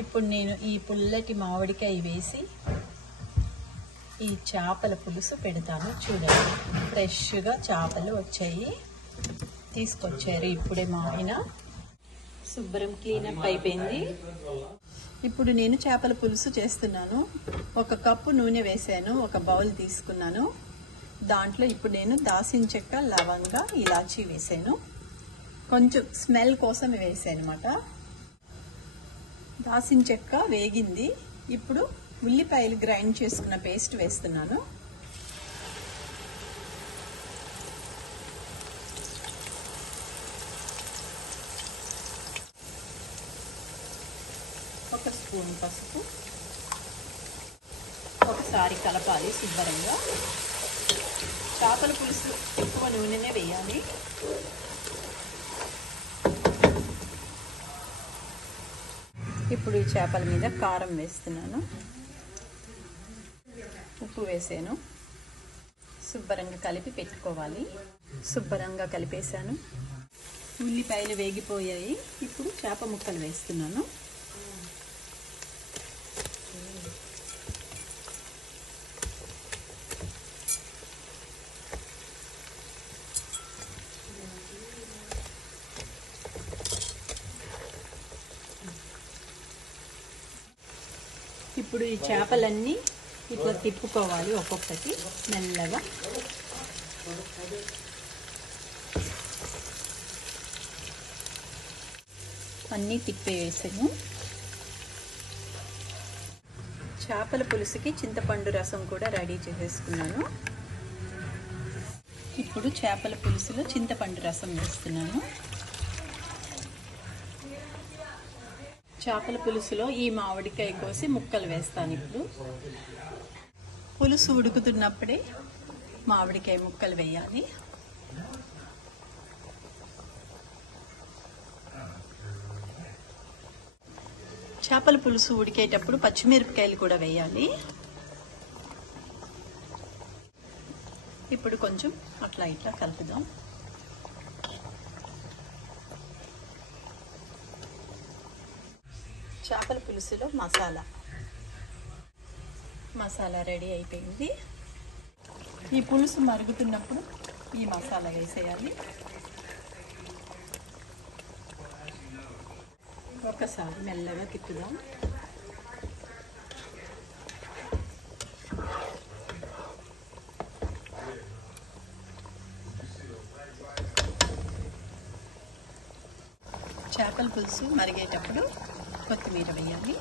ఇప్పుడు నేను ఈ పుల్లటి మామిడికాయ వేసి ఈ చేపల పులుసు పెడతాను. చూడండి, ఫ్రెష్గా చేపలు వచ్చాయి, తీసుకొచ్చారు ఇప్పుడే మా ఆయన. శుభ్రం క్లీనప్ అయిపోయింది. ఇప్పుడు నేను చేపల పులుసు చేస్తున్నాను. 1 కప్పు నూనె వేసాను, 1 బౌల్ తీసుకున్నాను. దాంట్లో ఇప్పుడు నేను దాల్చిన చెక్క, లవంగ, ఇలాచీ వేసాను. కొంచెం స్మెల్ కోసం వేసాను అన్నమాట. దాల్చిన చెక్క వేగింది. ఇప్పుడు ఉల్లిపాయలు గ్రైండ్ చేసుకున్న పేస్ట్ వేస్తున్నాను. ఒక స్పూన్ పసుపు. ఒకసారి కలపాలి శుభ్రంగా. చేపల పులుసు ఎక్కువ నూనెనే వేయాలి. ఇప్పుడు ఈ చేపల మీద కారం వేస్తున్నాను, ఉప్పు వేసాను. శుభ్రంగా కలిపి పెట్టుకోవాలి. శుభ్రంగా కలిపేశాను. ఉల్లిపాయలు వేగిపోయాయి. ఇప్పుడు చేప ముక్కలు వేస్తున్నాను. ఇప్పుడు ఈ చేపలన్నీ ఇట్లా తిప్పుకోవాలి ఒక్కొక్కటి మెల్లగా. అన్నీ తిప్పేసాను. చేపల పులుసుకి చింతపండు రసం కూడా రెడీ చేసేసుకున్నాను. ఇప్పుడు చేపల పులుసులో చింతపండు రసం వేస్తున్నాను. చేపల పులుసులో ఈ మామిడికాయ కోసి ముక్కలు వేస్తాను. ఇప్పుడు పులుసు ఉడుకుతున్నప్పుడే మామిడికాయ ముక్కలు వేయాలి. చేపల పులుసు ఉడికేటప్పుడు పచ్చిమిరపకాయలు కూడా వేయాలి. ఇప్పుడు కొంచెం అట్లా ఇట్లా కలుపుదాం. చేపల పులుసులో మసాలా రెడీ అయిపోయింది. ఈ పులుసు మరుగుతున్నప్పుడు ఈ మసాలా వేసేయాలి. ఒకసారి మెల్లగా తిప్పుదాం. చేపల పులుసు మరిగేటప్పుడు కొత్తిమీర వేయాలి.